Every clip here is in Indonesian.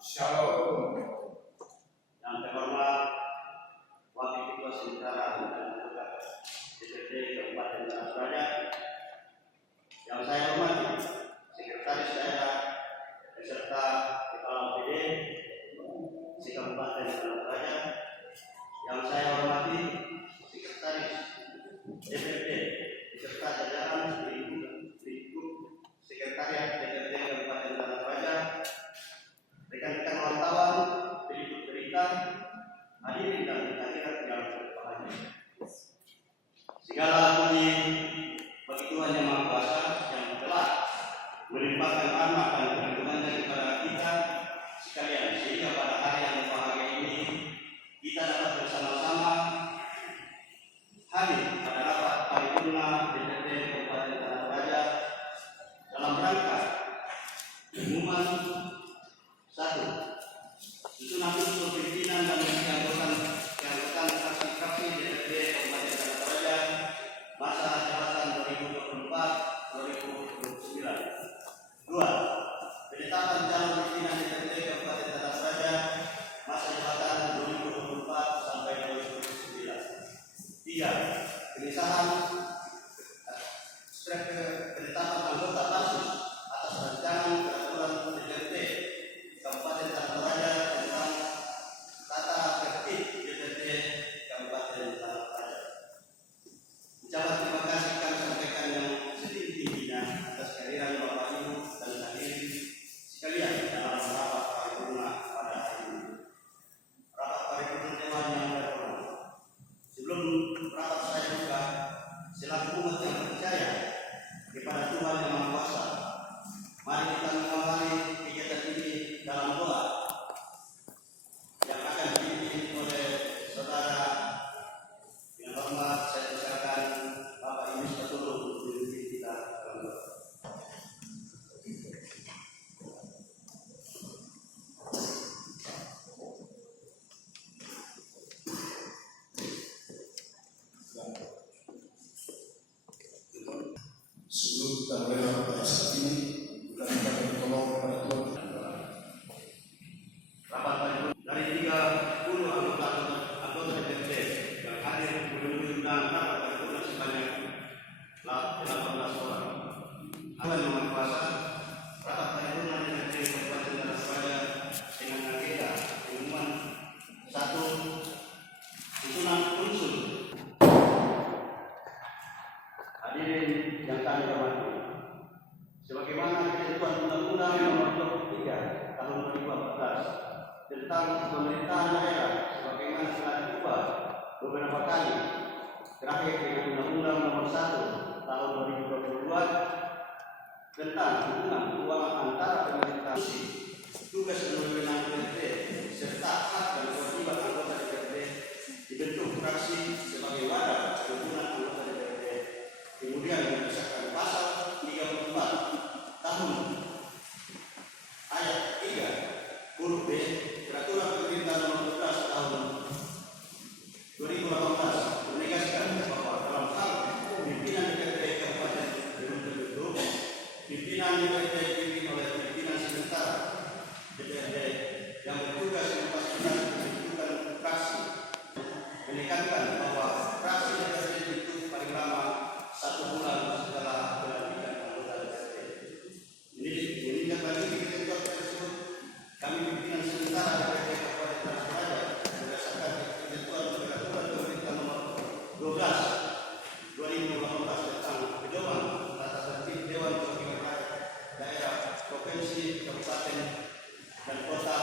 Shalom. Yang terhormat Wakil Ketua Sementara dan juga DPD Kabupaten Tanah Toraja, yang saya hormati Sekretaris Daerah beserta Kepala OPD Kabupaten Tanah Toraja, yang saya hormati Sekretaris DPD beserta jajaran Lingkup Sekretariat DPD Kabupaten Tanah Toraja, rekan-rekan wartawan, peliput berita, hadirin dan hadirat yang berbahagia. Segala puji bagi Tuhan Yang Maha Kuasa yang telah melimpahkan rahmat dan perlindungannya kepada kita sekalian, sehingga pada hari yang berbahagia ini kita dapat bersama-sama hadir pada rapat paripurna DPD Kabupaten Tanah Toraja dalam rangka pengumuman susunan unsur pimpinan dan anggota fraksi-fraksi DPD Kabupaten Tanah Toraja masa jabatan 2024-2029. 2. Penetapan calon pimpinan DPD Kabupaten Tanah Toraja masa jabatan 2024 sampai 2029. 3. Pengesahan penetapan anggota pansus atas rancangan peraturan DPD Kabupaten Tanah Toraja tentang tata tertib DPD Kabupaten Tanah Toraja. Ucapan terima kasih kami sampaikan yang setinggi-tingginya atas kehadiran Bapak Ibu dan hadirin sekalian dalam rapat paripurna pada hari ini. Rapat paripurna Dewan yang terhormat. Sebelum rapat saya buka, selaku umat yang percaya kepada Tuhan Yang Maha Kuasa, mari kita mengawali kegiatan ini dalam doa yang akan dipimpin oleh saudara yang hormat. Saya persilakan Bapak Yunus Patulu untuk memimpin kita dalam doa. Sebelum kita mulai rapat saat ini, kita minta pertolongan kepada Tuhan. Rapat paripurna dari 30 anggota DPD yang hadir mengundang rapat paripurna sebanyak 18 orang. Tuhan Yang Maha Kuasa, rapat paripurna DPD Kabupaten Tanah Toraja dengan agenda pengumuman 1. Susunan unsur. Hadirin yang kami hormati, sebagaimana ketentuan Undang-Undang Nomor 23 Tahun 2014 tentang pemerintahan daerah, sebagaimana telah diubah beberapa kali, terakhir dengan Undang-Undang Nomor 1 Tahun 2022 tentang hubungan keuangan antara pemerintah, tugas dan wewenang DPD serta hak dan kewajiban anggota DPD, dibentuk fraksi sebagai wadah hubungan anggota DPD, kemudian berdasarkan pasal 34 tahun ayat 3 huruf B Peraturan Pemerintah Nomor 12 tahun 2018 menegaskan bahwa dalam hal pimpinan DPD Kabupaten belum terbentuk, pimpinan DPD dipimpin oleh pimpinan sementara DPD yang bertugas memastikan pembentukan fraksi, menekankan bahwa fraksi DPD dibentuk paling lama 1 bulan setelah pelantikan anggota DPD. Menindaklanjuti ketentuan tersebut, kami pimpinan sementara DPD Kabupaten Tanah Toraja berdasarkan ketentuan Peraturan Pemerintah Nomor 12 2018 tentang pedoman tata tertib Dewan Perwakilan Rakyat Daerah Provinsi, Kabupaten, dan Kota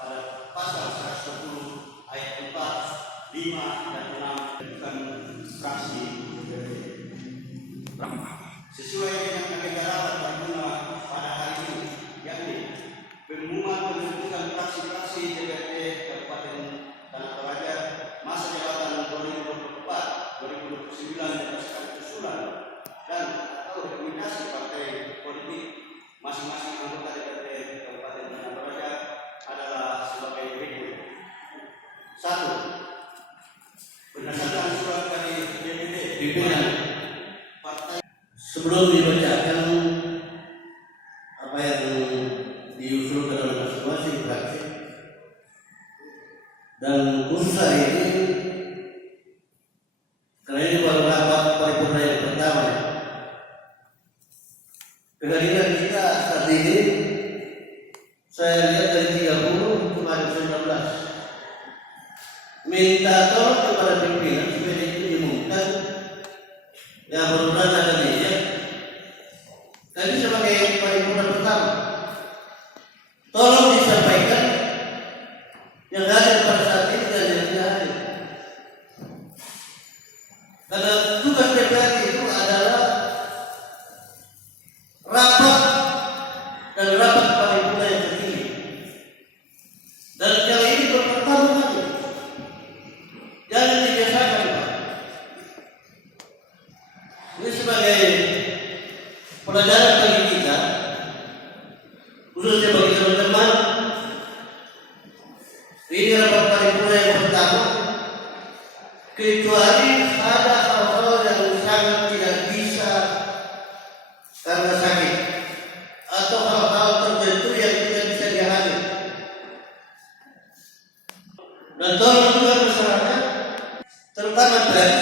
pada pasal 110 ayat 4, 5, dan 6 bukan fraksi DPD. Sesuai dengan agenda rapat paripurna pada hari ini, yakni pengumuman pembentukan fraksi-fraksi DPD Kabupaten Tanah Toraja masa jabatan 2024-2029 berdasarkan usulan dan atau rekomendasi partai politik masing-masing anggota DPD Kabupaten Tanah Toraja adalah sebagai berikut. 1. Berdasarkan surat dari DPD pimpinan partai. Sebelum dibacakan apa yang diusulkan oleh masing-masing fraksi, Dan khusus hari ini, karena ini baru rapat paripurna yang pertama, kehadiran kita saat ini saya lihat dari 30 cuma ada 19. Minta tolong kepada pimpinan supaya itu diumumkan yang berulang ada dia. Tadi sebagai paripurna pertama, tolong disampaikan yang hadir pada saat ini dan yang tidak hadir. Karena tugas DPR itu adalah rapat dan rapat paripurna yang tertinggi. Dan kali ini pertama kali. Jangan dibiasakan, Pak. Ini sebagai pelajaran bagi kita, khususnya bagi teman-teman. Ini rapat paripurna yang pertama, kecuali ada hal-hal yang sangat tidak bisa karena sakit atau hal-hal tertentu yang tidak bisa dihadir. Dan tolong juga masyarakat, terutama pers,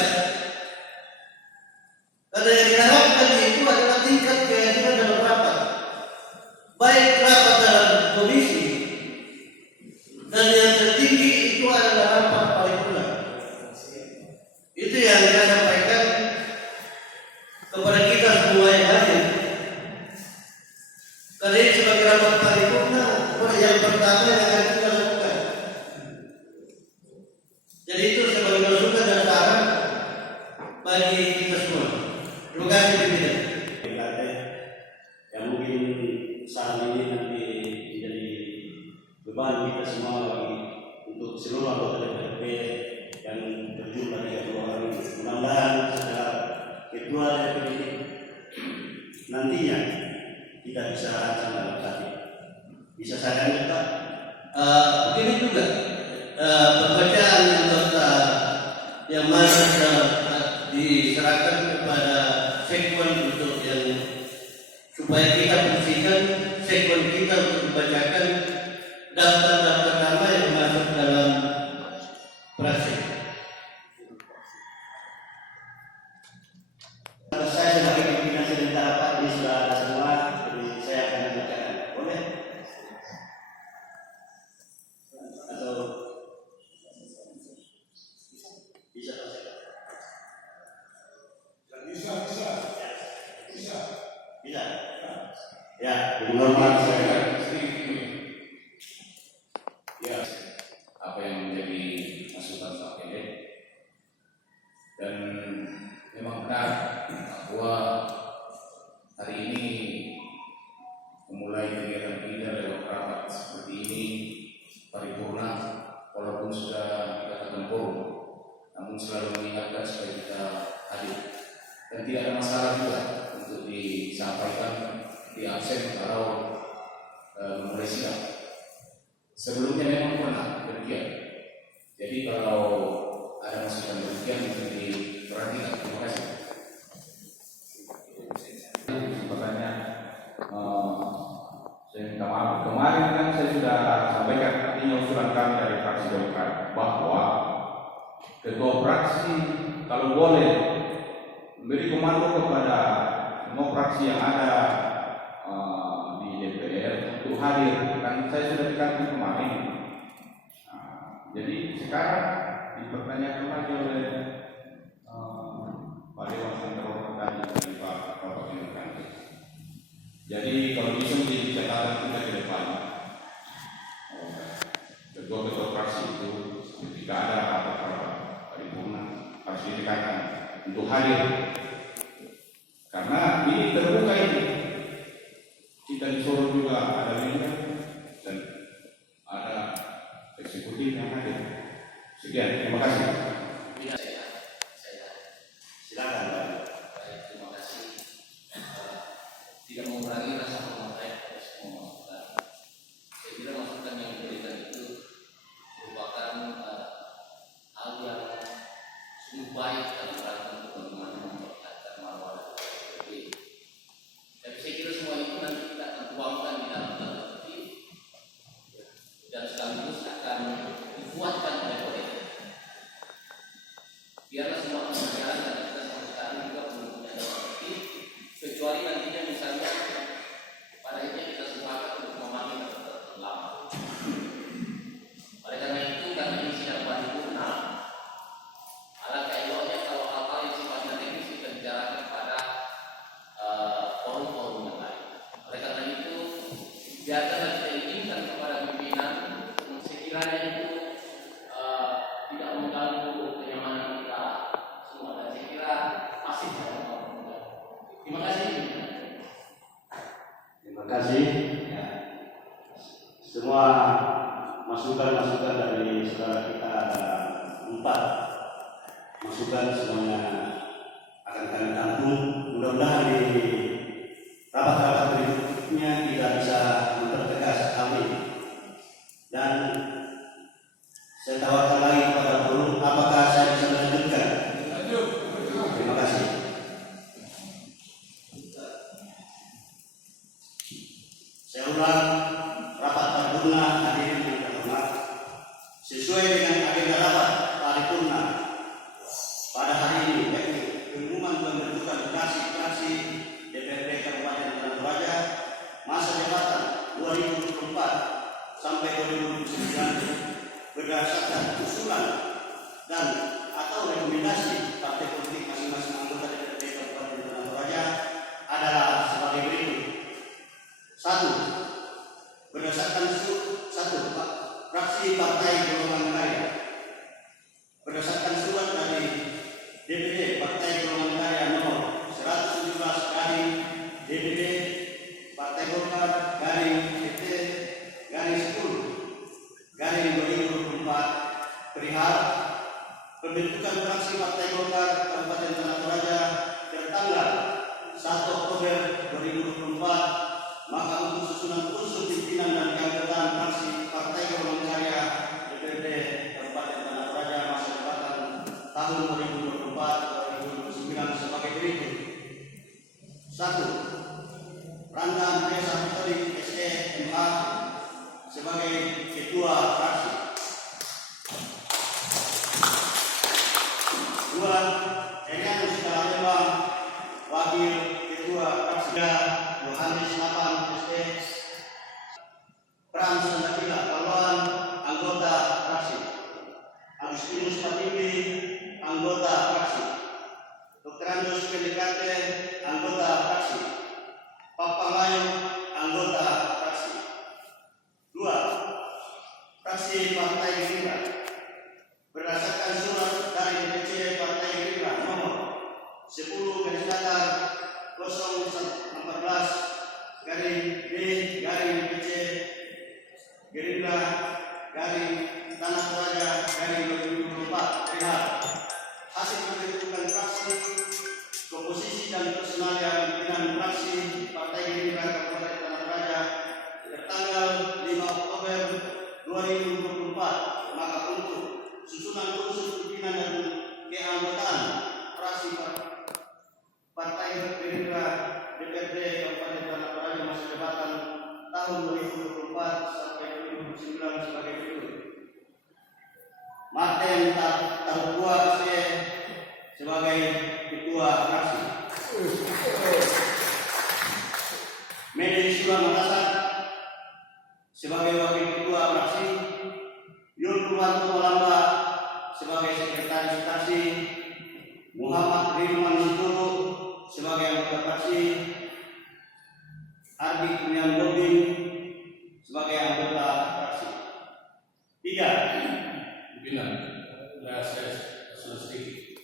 karena yang diharapkan itu adalah tingkat kehadiran dalam rapat, baik rapat dalam komisi dan yang tertinggi itu adalah rapat paripurna. Itu yang saya sampaikan kepada kita semua yang hadir. Karena ini sebagai rapat paripurna yang pertama yang akan kita lakukan. Jadi itu sebagai masukan dan saran bagi kita semua. Terima kasih pimpinan. Yang mungkin saat ini nanti menjadi beban kita semua bagi untuk seluruh anggota DPRD yang berjumlah 30 orang ini. Mudah-mudahan secara kedua DPRD nantinya kita bisa rancang dalam satu. Bisa saya minta Begini juga pembacaan yang yang mana diserahkan kepada sekuen untuk yang supaya kita fungsikan sekuen kita untuk membacakan daftar-daftar nama yang masuk dalam praksi. saya sebagai pimpinan sebentar rapat ini sudah ada semua, jadi saya akan membacakan. Boleh? Atau bisa selesai? Bisa. Ya, jadi normal saya. Ya, apa yang menjadi masukan Pak Kede, dan memang benar bahwa hari ini memulai kegiatan kita lewat rapat seperti ini paripurna, walaupun sudah dikatakan forum, namun selalu mengingatkan supaya kita hadir, dan tidak ada masalah juga untuk disampaikan di absen kalau memulai sidang. Sebelumnya memang pernah demikian. Jadi kalau ada masukan demikian bisa diperhatikan. Terima kasih. Pertanyaan, saya minta maaf. Kemarin kan saya sudah sampaikan artinya usulan kami dari fraksi Demokrat bahwa ketua fraksi kalau boleh memberi komando kepada semua fraksi yang ada di DPR untuk hadir. Kan saya sudah tekankan kemarin. Jadi sekarang dipertanyakan lagi oleh Pak Dewan Terhormat tadi dari Pak Bapak Indokan. Jadi kalau bisa menjadi catatan kita ke depan, ketua-ketua fraksi itu ketika ada rapat-rapat paripurna harus ditekankan untuk hadir, karena ini terbuka ini. Kita disuruh juga ada media dan ada eksekutif yang hadir. Sekian, terima kasih. Silakan. Baik, terima kasih. Tidak mengurangi rasa hormat saya kepada semua masukan. Saya kira masukan yang diberikan itu merupakan hal yang sungguh baik dalam rangka untuk bagaimana memperlihatkan marwah DPRD. Tapi saya kira semua itu nanti kita akan tuangkan di dalam tanda tertib dan sekaligus akan dikuatkan oleh sekiranya itu tidak mengganggu kenyamanan kita semua, dan saya kira masih tidak mengganggu. Terima kasih. Terima kasih. Ya. Semua masukan-masukan dari saudara kita ada 4 masukan, semuanya akan kami tampung. Mudah-mudahan di rapat-rapat berikutnya kita bisa mempertegas hal ini. Dan saya tawarkan lagi kepada guru, apakah saya bisa melanjutkan? Terima kasih. Saya ulang, rapat paripurna hadirin yang terhormat, sesuai dengan agenda rapat paripurna pada hari ini, yakni pengumuman pembentukan fraksi DPRD Kabupaten Tanah Toraja masa jabatan 2024 sampai 2029 berdasarkan usulan dan atau rekomendasi partai politik masing-masing anggota DPRD Kabupaten Tanah Toraja adalah sebagai berikut. 1. Berdasarkan fraksi partai golongan karya, berdasarkan surat dari DPD Partai Golongan Karya nomor 117 garing DPD Partai Golkar garing PT garing 10 garing 2024 perihal pembentukan fraksi Partai Golkar Kabupaten Tanah Toraja tertanggal 1 Oktober 2024, maka untuk susunan unsur pimpinan dan keanggotaan fraksi Partai Golongan Karya DPRD Kabupaten Tanah Toraja masa jabatan tahun 2024-2029 sebagai berikut. 1. Randa Andresa Fitri SE.MA sebagai ketua fraksi. 2. Erianus Kalembang wakil ketua fraksi. Yohanes Lapan SE Pram Sandakila Kalauan anggota fraksi. Agustinus Patimbi anggota fraksi. Dr. Andus Kedekate anggota fraksi. Papa Mayu anggota fraksi. 2. Fraksi Partai Gerindra berdasarkan surat dari DPC Partai Gerindra nomor 10 garis datar 014 garing D garing DPC Gerindra garing Tanah Toraja garing 2024 perihal hasil pembentukan fraksi, komposisi dan personalia pimpinan fraksi Partai Gerindra Kabupaten Tanah Toraja tertanggal 5 Oktober 2024, maka untuk susunan unsur pimpinan dan keanggotaan fraksi Partai Gerindra DPRD Kabupaten Tanah Toraja masa jabatan tahun 2024 sampai 2029 sebagai berikut. Martin Tarukua SE sebagai ketua fraksi. Medi Sula Makassar sebagai wakil ketua fraksi. Yul Purwanto Malamba sebagai sekretaris fraksi. Muhammad Ridwan Suturu sebagai anggota fraksi. Ardi Kurnian Bobing sebagai anggota fraksi. 3. Pimpinan, saya sudah sedikit.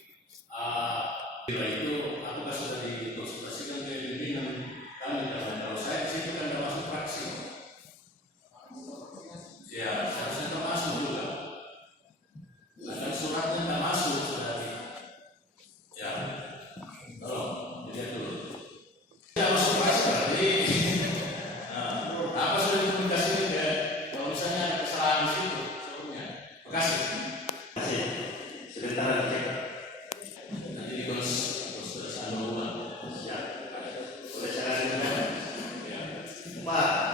Bila itu, apakah sudah dikonsultasikan dengan pimpinan kami? Kalau saya di situ kan termasuk fraksi. Ya, seharusnya termasuk juga. Bahkan suratnya tidak masuk sudah. Ya, tolong dilihat dulu. Tidak masuk fraksi berarti. Apa sudah dikomunikasikan ke? Kalau misalnya ada kesalahan di situ, sebelumnya. Terima kasih. Sebentar cek. Nanti dikonsultasi rumah. Siap. Boleh saya lanjutkan? Ya. 4.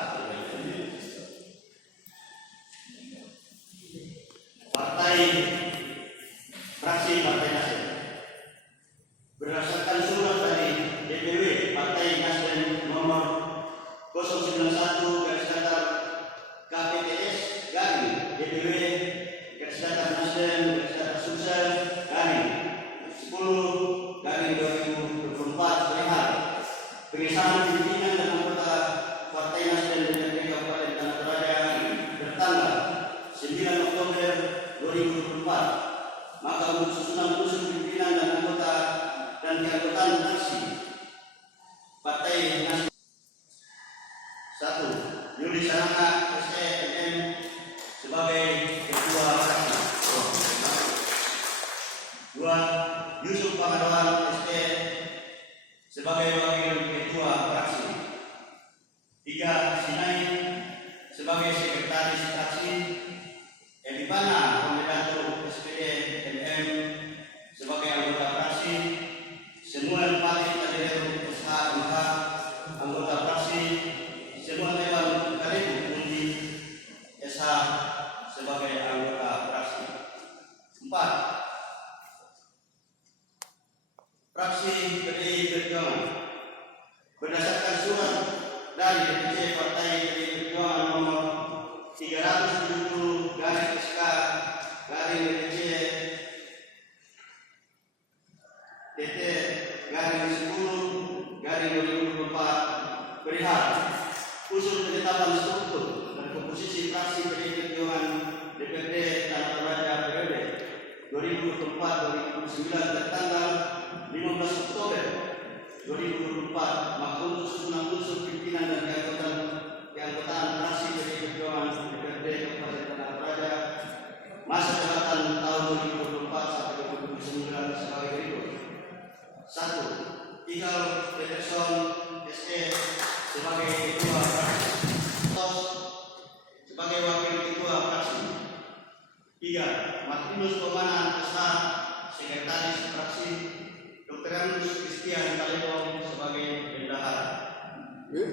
Fraksi Partai Nasdem berdasarkan surat dari DPW Partai Nasdem nomor 091 garis datar KPTS garing DPW garis datar Nasdem garis datar Sumsel garing 10 garing 2024 perihal pengesahan pimpinan dan anggota Partai Nasdem DPRD Kabupaten Tanah Toraja tertanggal 1 9 Oktober 2024. Maka untuk susunan khusus pimpinan dan anggota dan keanggotaan fraksi Partai Nasdem. 1. Yuli Sarana SEMM sebagai ketua fraksi. 2. Yusuf Pangadawan SE sebagai wakil ketua fraksi. 3. Sinai sebagai sekretaris fraksi. Elipana Romedanto SPD MM sebagai anggota fraksi. Samuel Pati Tadero SHMH anggota fraksi. Samuel Ewan Karibu Mundi SH sebagai anggota fraksi. 4. Fraksi PDI Perjuangan berdasarkan surat dari DPC Partai PDI Perjuangan nomor 370 garis SK garing DPC TT garing 10 garing 2024 perihal usul penetapan struktur dan komposisi fraksi PDI Perjuangan DPRD Tanah Toraja periode 2024-2029 tertanggal 15 Oktober 2024. Maka untuk susunan unsur pimpinan dan keanggotaan fraksi PDI Perjuangan DPRD Kabupaten Tanah Toraja masa jabatan tahun 2024 sampai 2029 sebagai berikut. 1. Tinggal Peterson SE sebagai ketua fraksi. Sebagai wakil ketua fraksi. 3. Martinus Pemana SH sekretaris fraksi. Dr. Andus Christian Talebo sebagai bendahara. 5.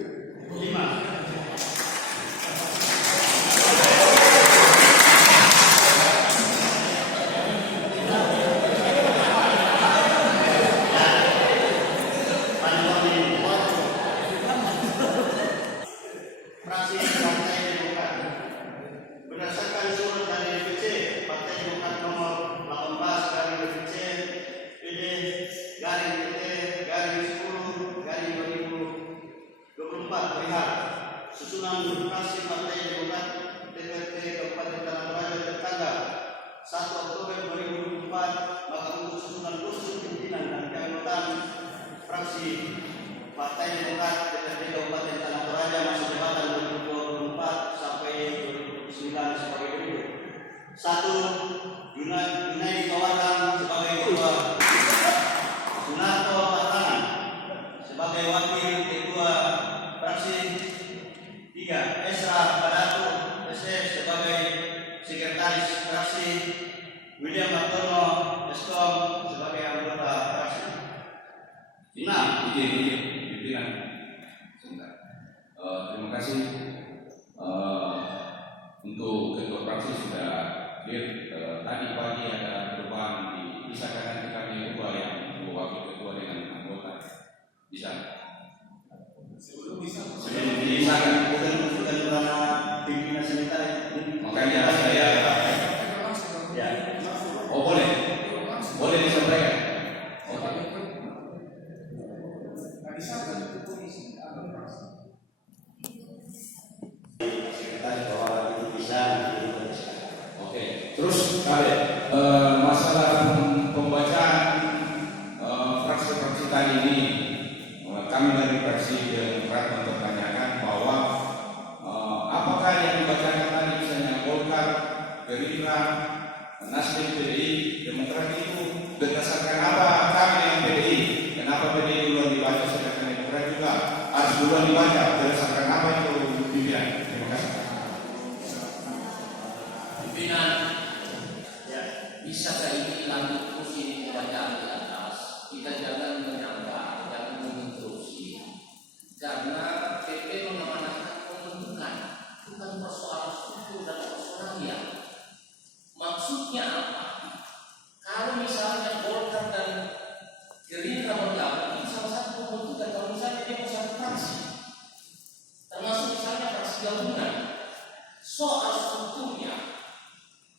Fraksi Partai Demokrat berdasarkan surat dari DPC Partai Demokrat nomor 18 garing DPC PD garing PT garing 10 garing 2024 perihal susunan fraksi Partai Demokrat DPRD Kabupaten Tanah Toraja tertanggal 1 Oktober 2024. Maka untuk susunan khusus pimpinan dan keanggotaan fraksi Partai Demokrat DPRD Kabupaten Tanah Toraja masa jabatan 2024 sampai 2029 sebagai berikut. 1. Junaidi Kawaran sebagai ketua. Sunarto Patangan sebagai wakil ketua fraksi. 3. Esra Padato SE sebagai sekretaris fraksi. William Martono Eskom sebagai anggota fraksi. 6. Pimpinan. Sebentar. Terima kasih. Untuk ketua fraksi sudah clear. Tadi pagi ada perubahan bisa karena kami ubah yang wakil ketua dengan anggota bisa. Sebelum bisa kan bukan karena pimpinan sementara. makanya saya Ya. oh boleh disampaikan. Oke. Sekretaris Kawaran itu bisa Oke. Terus masalah pembacaan fraksi-fraksi tadi ini kami dari fraksi Demokrat mempertanyakan bahwa apakah yang dibacakan tadi misalnya Golkar, Gerindra, Nasdem, PDI, Demokrat itu berdasarkan apa kami dengan PDI? Kenapa PDI duluan dibaca sedangkan Demokrat juga harus duluan dibaca? Berdasarkan apa itu pimpinan? Terima kasih. Pimpinan bisa ini lanjut terus ini bacaan di atas. Kita jangan menyangka, jangan menginterupsi. Karena PP mengamanahkan pembentukan, bukan persoalan struktur dan personalia. Maksudnya apa? Kalau misalnya Golkar dan Gerindra bergabung, ini salah satu pembentukan. Kalau misalnya dia satu fraksi, termasuk misalnya fraksi gabungan, soal strukturnya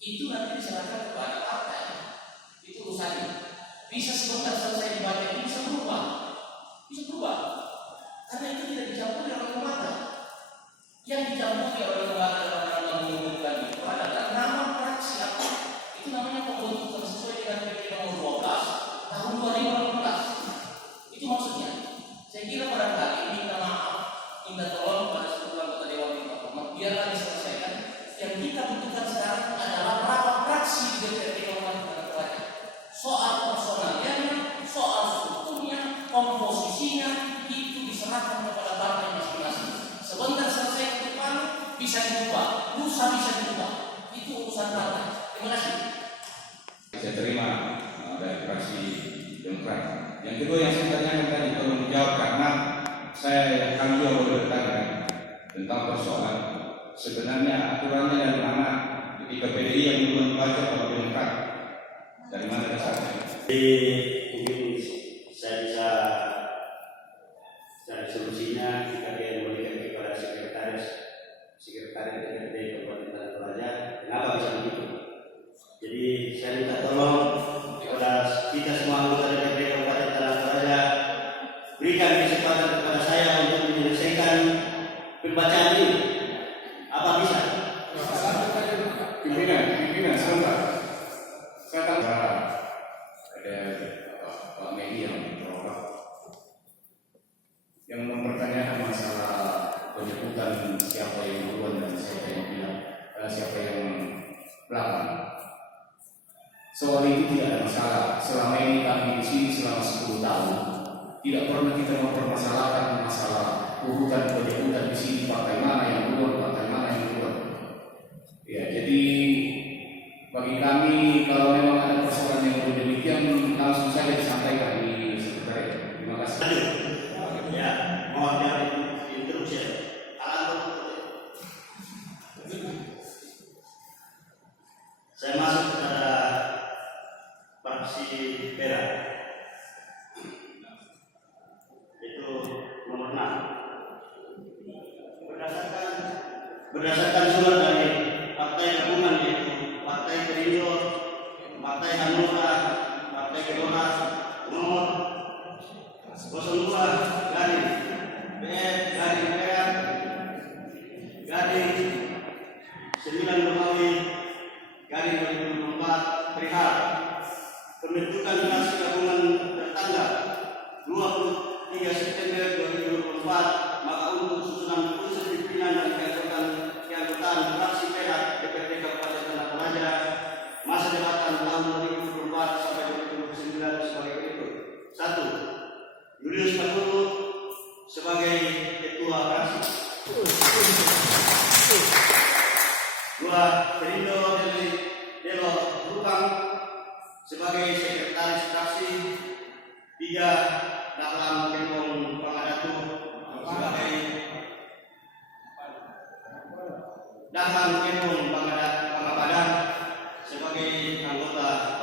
itu nanti diserahkan kepada partai. Itu urusannya. Bisa sebentar selesai dibaca ini bisa berubah. Karena itu tidak dicampuri oleh lembaga. Yang dicampuri oleh lembaga mengumumkan itu adalah butuhkan sekarang adalah rapat fraksi di DPRD Kabupaten Tanah Toraja. Soal personalnya, soal strukturnya, komposisinya itu diserahkan kepada partai masing-masing. Sebentar selesai ke depan bisa diubah, lusa bisa diubah. Itu urusan partai. Terima kasih. Saya terima dari fraksi Demokrat. Yang kedua yang saya tanyakan tadi tolong dijawab karena saya kali juga boleh bertanya tentang persoalan sebenarnya aturannya dari mana ketika PDI yang duluan baca kalau Demokrat dari mana dasarnya? Jadi mungkin saya bisa cari solusinya jika dia memberikan kepada sekretaris DPRD Kabupaten Tanah Toraja. Kenapa bisa begitu? Jadi saya minta tolong kepada kita semua anggota DPRD Kabupaten Tanah Toraja, berikan kesempatan kepada saya untuk menyelesaikan pembacaan ini. Apa bisa? Pimpinan sebentar. Saya tahu ada Pak Medi yang mempertanyakan masalah penyebutan siapa yang duluan dan siapa yang bilang siapa yang belakang. Soal ini tidak ada masalah. Selama ini kami di sini selama 10 tahun tidak pernah kita mempermasalahkan masalah urutan penyebutan di sini partai mana yang duluan, partai mana yang duluan. Ya, jadi bagi kami kalau memang ada persoalan yang demikian langsung saja disampaikan di sekretariat. Terima kasih. Ya, mohon jangan interupsi. Saya masuk kepada fraksi Pera, itu nomor 6. Berdasarkan surat dari partai gabungan yaitu Partai Perindo, Partai Hanura, Partai Gelora nomor 02 garing BF garing Pera garing 9 Romawi garing 2024 perihal pembentukan fraksi gabungan tertanggal 23 September 2024, maka untuk susunan khusus pimpinan dan keanggotaan fraksi Pera DPRD Kabupaten Tanah Toraja masa jabatan tahun 2024 sampai 2029 sebagai berikut. 1. Julius Kapulu sebagai ketua fraksi. 2. Perindo Delo Rukang sebagai sekretaris fraksi. 3. Dahlan Kempong Pangadatu sebagai Dahlan Kempong Pangabadan sebagai anggota